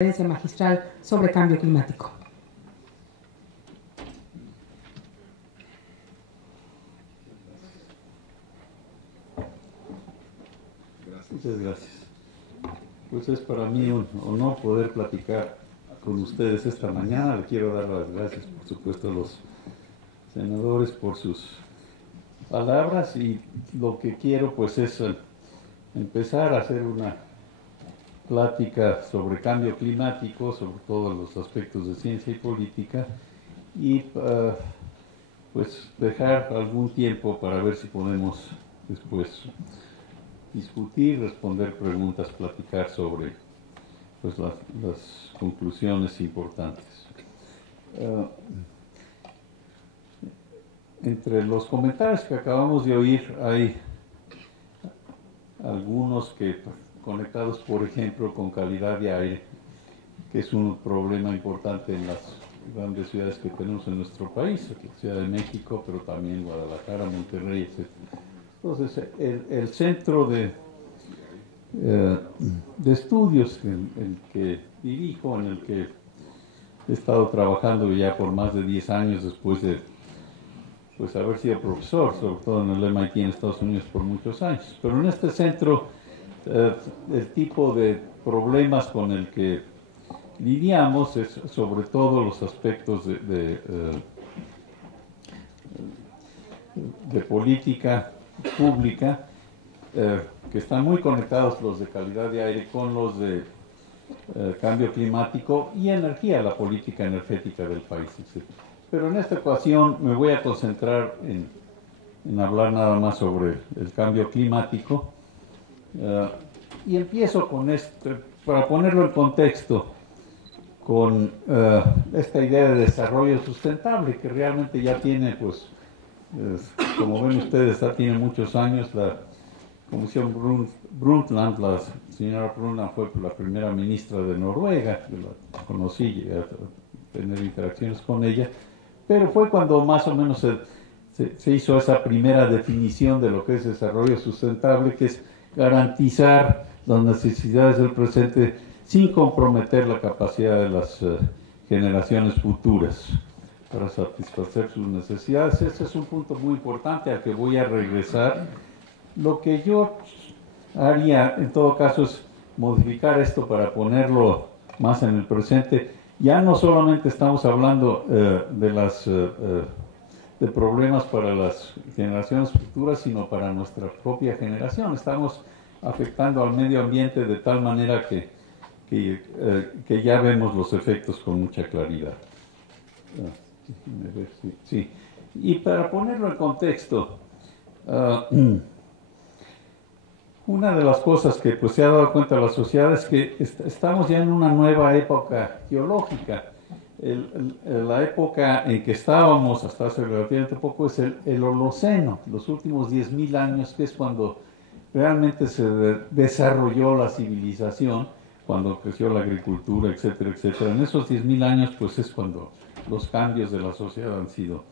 Conferencia magistral sobre cambio climático. Muchas gracias. Pues es para mí un honor poder platicar con ustedes esta mañana. Le quiero dar las gracias, por supuesto, a los senadores por sus palabras, y lo que quiero pues es empezar a hacer una plática sobre cambio climático, sobre todos los aspectos de ciencia y política, y pues dejar algún tiempo para ver si podemos después discutir, responder preguntas, platicar sobre pues, las conclusiones importantes. Entre los comentarios que acabamos de oír hay algunos que conectados, por ejemplo, con calidad de aire, que es un problema importante en las grandes ciudades que tenemos en nuestro país, aquí Ciudad de México, pero también Guadalajara, Monterrey, etc. Entonces, el centro de estudios en el que dirijo, en el que he estado trabajando ya por más de 10 años después de pues, haber sido profesor, sobre todo en el MIT en Estados Unidos por muchos años. Pero en este centro, el tipo de problemas con el que lidiamos es sobre todo los aspectos de política pública, que están muy conectados, los de calidad de aire con los de cambio climático y energía, la política energética del país, etc. Pero en esta ocasión me voy a concentrar en hablar nada más sobre el cambio climático, y empiezo con para ponerlo en contexto, con esta idea de desarrollo sustentable, que realmente ya tiene, pues, como ven ustedes, ya tiene muchos años. La Comisión Brundtland, la señora Brundtland fue la primera ministra de Noruega, yo la conocí, llegué a tener interacciones con ella, pero fue cuando más o menos se hizo esa primera definición de lo que es desarrollo sustentable, que es garantizar las necesidades del presente sin comprometer la capacidad de las generaciones futuras para satisfacer sus necesidades. Ese es un punto muy importante al que voy a regresar. Lo que yo haría, en todo caso, es modificar esto para ponerlo más en el presente. Ya no solamente estamos hablando de problemas para las generaciones futuras, sino para nuestra propia generación. Estamos afectando al medio ambiente de tal manera que ya vemos los efectos con mucha claridad. Sí. Y para ponerlo en contexto, una de las cosas que pues, se ha dado cuenta la sociedad es que estamos ya en una nueva época geológica. La época en que estábamos hasta hace relativamente poco es el Holoceno, los últimos 10.000 años, que es cuando realmente se desarrolló la civilización, cuando creció la agricultura, etcétera, etcétera. En esos 10.000 años pues es cuando los cambios de la sociedad han sido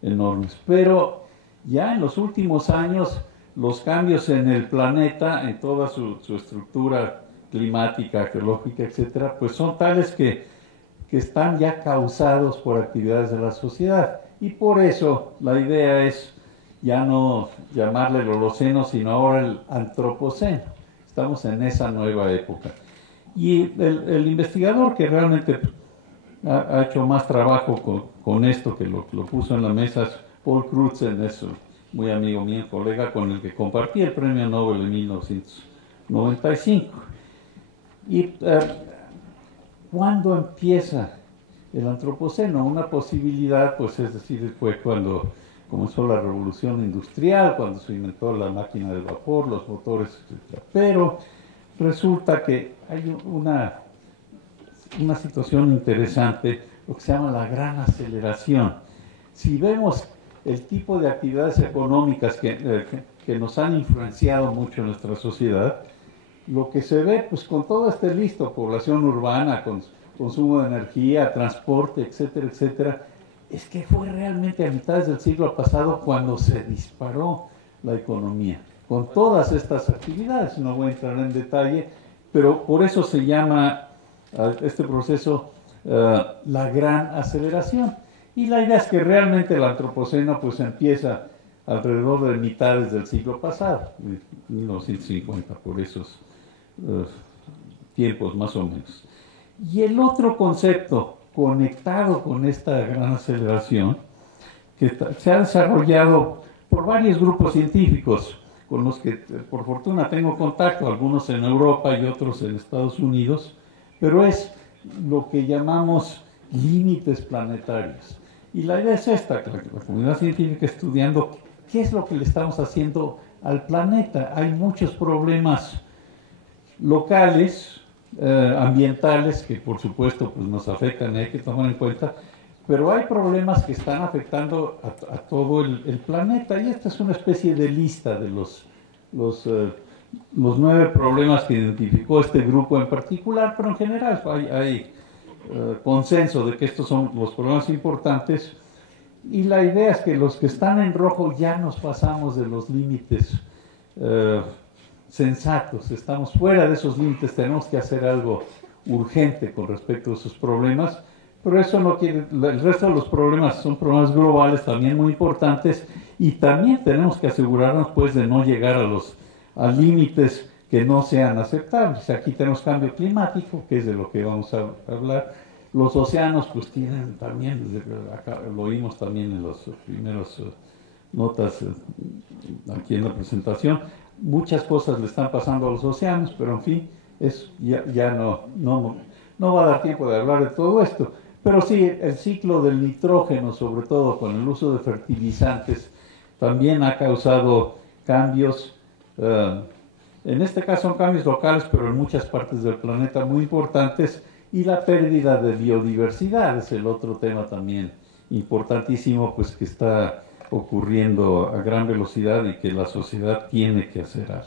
enormes. Pero ya en los últimos años los cambios en el planeta, en toda su estructura climática, geológica, etcétera, pues son tales que están ya causados por actividades de la sociedad. Y por eso la idea es ya no llamarle el Holoceno, sino ahora el Antropoceno. Estamos en esa nueva época. Y el investigador que realmente ha hecho más trabajo con esto, que lo puso en la mesa, es Paul Crutzen, es muy amigo mío, colega con el que compartí el premio Nobel en 1995. Y ¿cuándo empieza el Antropoceno? Una posibilidad, pues es decir, fue cuando comenzó la revolución industrial, cuando se inventó la máquina de vapor, los motores, etc. Pero resulta que hay una situación interesante, lo que se llama la gran aceleración. Si vemos el tipo de actividades económicas que nos han influenciado mucho en nuestra sociedad, lo que se ve, pues con todo este listo, población urbana, con consumo de energía, transporte, etcétera, etcétera, es que fue realmente a mitades del siglo pasado cuando se disparó la economía, con todas estas actividades. No voy a entrar en detalle, pero por eso se llama a este proceso la gran aceleración. Y la idea es que realmente el antropoceno pues empieza alrededor de mitades del siglo pasado, 1950, por esos tiempos más o menos. Y el otro concepto conectado con esta gran aceleración, que se ha desarrollado por varios grupos científicos, con los que por fortuna tengo contacto, algunos en Europa y otros en Estados Unidos, pero es lo que llamamos límites planetarios. Y la idea es esta, que la comunidad científica estudiando qué es lo que le estamos haciendo al planeta. Hay muchos problemas locales, ambientales, que por supuesto pues, nos afectan y hay que tomar en cuenta, pero hay problemas que están afectando a todo el planeta, y esta es una especie de lista de los 9 problemas que identificó este grupo en particular, pero en general hay consenso de que estos son los problemas importantes, y la idea es que los que están en rojo ya nos pasamos de los límites sensatos, estamos fuera de esos límites, tenemos que hacer algo urgente con respecto a esos problemas, pero eso no quiere, el resto de los problemas son problemas globales también muy importantes, y también tenemos que asegurarnos pues de no llegar a límites que no sean aceptables. Aquí tenemos cambio climático, que es de lo que vamos a hablar. Los océanos pues tienen también, acá lo oímos también en las primeras notas aquí en la presentación, muchas cosas le están pasando a los océanos, pero en fin, ya no va a dar tiempo de hablar de todo esto. Pero sí, el ciclo del nitrógeno, sobre todo con el uso de fertilizantes, también ha causado cambios, en este caso son cambios locales, pero en muchas partes del planeta muy importantes, y la pérdida de biodiversidad es el otro tema también importantísimo, pues que está ocurriendo a gran velocidad y que la sociedad tiene que hacer algo.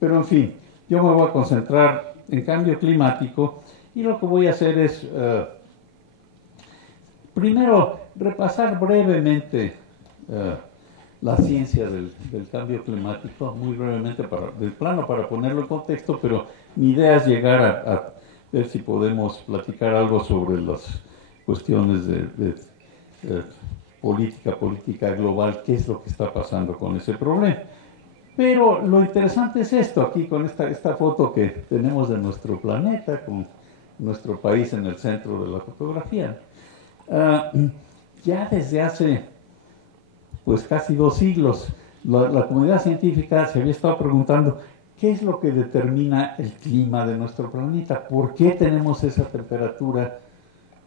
Pero en fin, yo me voy a concentrar en cambio climático, y lo que voy a hacer es primero repasar brevemente la ciencia del cambio climático, muy brevemente del plano para ponerlo en contexto, pero mi idea es llegar a ver si podemos platicar algo sobre las cuestiones de política global, qué es lo que está pasando con ese problema. Pero lo interesante es esto, aquí con esta foto que tenemos de nuestro planeta, con nuestro país en el centro de la fotografía. Ya desde hace pues casi 2 siglos, la comunidad científica se había estado preguntando qué es lo que determina el clima de nuestro planeta, por qué tenemos esa temperatura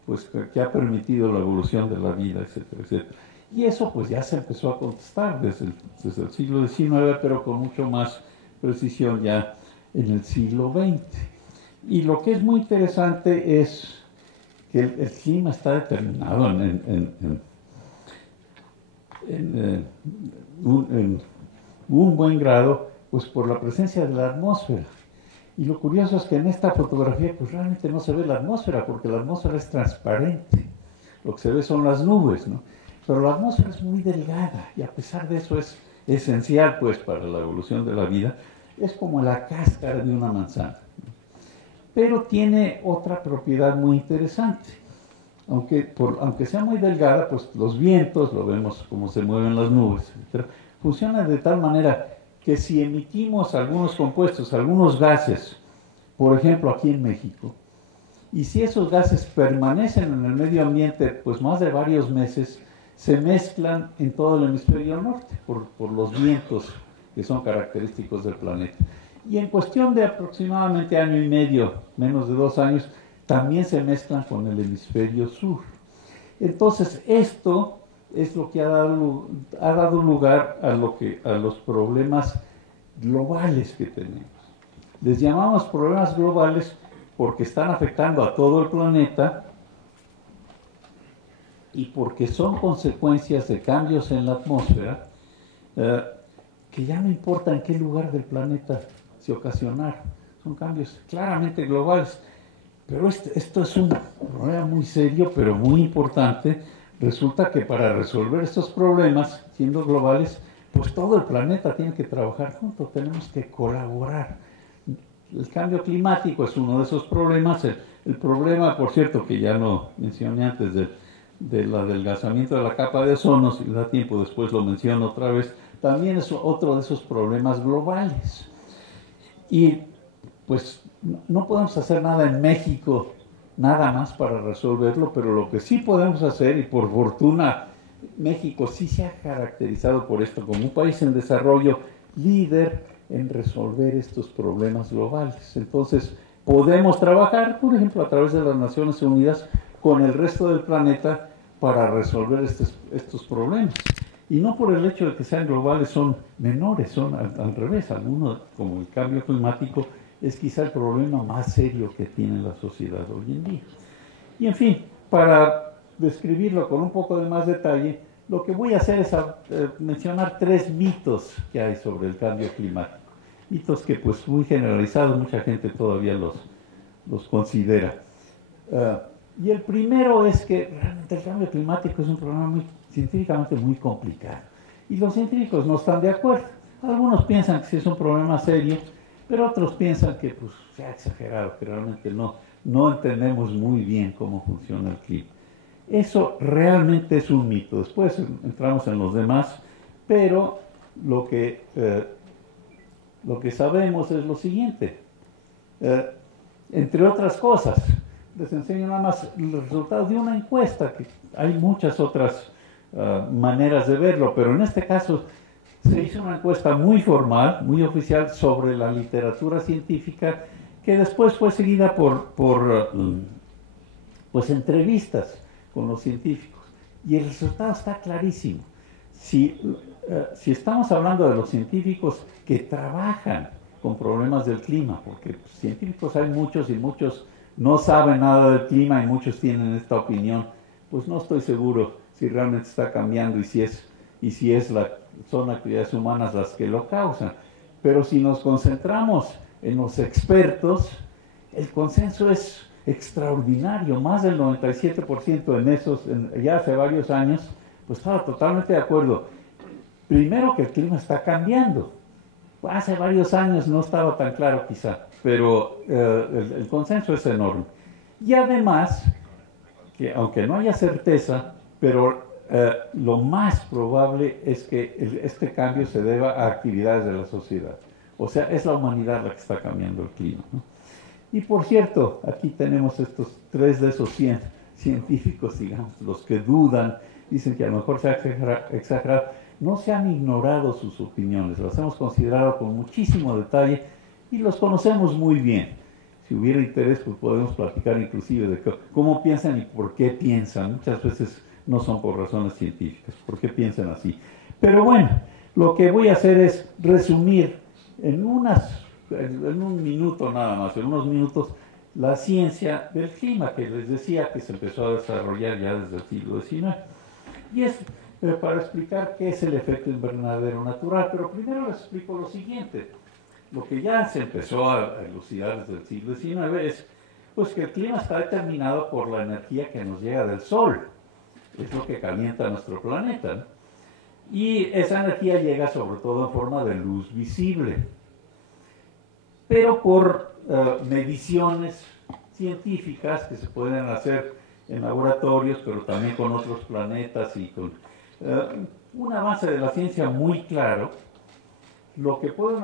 pues, que ha permitido la evolución de la vida, etcétera, etcétera. Y eso pues ya se empezó a contestar desde el siglo XIX, pero con mucho más precisión ya en el siglo XX. Y lo que es muy interesante es que el clima está determinado en un buen grado pues por la presencia de la atmósfera. Y lo curioso es que en esta fotografía pues realmente no se ve la atmósfera, porque la atmósfera es transparente, lo que se ve son las nubes, ¿no? Pero la atmósfera es muy delgada, y a pesar de eso es esencial pues para la evolución de la vida, es como la cáscara de una manzana. Pero tiene otra propiedad muy interesante. Aunque sea muy delgada, pues los vientos, lo vemos cómo se mueven las nubes, etc., funcionan de tal manera que si emitimos algunos compuestos, algunos gases, por ejemplo aquí en México, y si esos gases permanecen en el medio ambiente pues más de varios meses, se mezclan en todo el hemisferio norte por los vientos que son característicos del planeta. Y en cuestión de aproximadamente año y medio, menos de 2 años, también se mezclan con el hemisferio sur. Entonces, esto es lo que ha dado lugar a los problemas globales que tenemos. Les llamamos problemas globales porque están afectando a todo el planeta y porque son consecuencias de cambios en la atmósfera que ya no importa en qué lugar del planeta se ocasionaron. Son cambios claramente globales. Pero esto es un problema muy serio, pero muy importante. Resulta que para resolver estos problemas, siendo globales, pues todo el planeta tiene que trabajar junto, tenemos que colaborar. El cambio climático es uno de esos problemas, El problema, por cierto, que ya lo mencioné antes del adelgazamiento de la capa de ozono, si da tiempo después lo menciono otra vez, también es otro de esos problemas globales. Y pues no podemos hacer nada en México, nada más para resolverlo, pero lo que sí podemos hacer, y por fortuna México sí se ha caracterizado por esto como un país en desarrollo líder en resolver estos problemas globales. Entonces, podemos trabajar, por ejemplo, a través de las Naciones Unidas con el resto del planeta para resolver estos problemas. Y no por el hecho de que sean globales son menores, son al revés. Algunos, como el cambio climático, es quizá el problema más serio que tiene la sociedad hoy en día. Y en fin, para describirlo con un poco de más detalle, lo que voy a hacer es mencionar 3 mitos que hay sobre el cambio climático. Mitos que pues muy generalizados, mucha gente todavía los considera. Y el primero es que realmente el cambio climático es un problema científicamente muy complicado. Y los científicos no están de acuerdo. Algunos piensan que sí es un problema serio, pero otros piensan que pues, se ha exagerado, que realmente no entendemos muy bien cómo funciona el clima. Eso realmente es un mito. Después entramos en los demás, pero lo que sabemos es lo siguiente. Entre otras cosas, les enseño nada más los resultados de una encuesta, que hay muchas otras maneras de verlo, pero en este caso se hizo una encuesta muy formal, muy oficial, sobre la literatura científica, que después fue seguida por pues, entrevistas con los científicos. Y el resultado está clarísimo. Si estamos hablando de los científicos que trabajan con problemas del clima, porque pues, científicos hay muchos y muchos no saben nada del clima y muchos tienen esta opinión, pues no estoy seguro si realmente está cambiando y si son actividades humanas las que lo causan. Pero si nos concentramos en los expertos, el consenso es extraordinario. Más del 97% en esos, ya hace varios años, pues estaba totalmente de acuerdo. Primero que el clima está cambiando. Hace varios años no estaba tan claro quizá, pero el consenso es enorme. Y además, que aunque no haya certeza, pero lo más probable es que este cambio se deba a actividades de la sociedad. O sea, es la humanidad la que está cambiando el clima, ¿no? Y por cierto, aquí tenemos estos 3 de esos científicos, digamos, los que dudan, dicen que a lo mejor se ha exagerado. No se han ignorado sus opiniones, las hemos considerado con muchísimo detalle y los conocemos muy bien. Si hubiera interés, pues podemos platicar inclusive de cómo piensan y por qué piensan. Muchas veces no son por razones científicas, por qué piensan así. Pero bueno, lo que voy a hacer es resumir en un minuto nada más, en unos minutos, la ciencia del clima, que les decía que se empezó a desarrollar ya desde el siglo XIX. Y es para explicar qué es el efecto invernadero natural. Pero primero les explico lo siguiente. Lo que ya se empezó a elucidar desde el siglo XIX es pues, que el clima está determinado por la energía que nos llega del Sol. Es lo que calienta nuestro planeta, ¿no? Y esa energía llega sobre todo en forma de luz visible. Pero por mediciones científicas que se pueden hacer en laboratorios, pero también con otros planetas y con un avance de la ciencia muy claro, lo que pueden hacer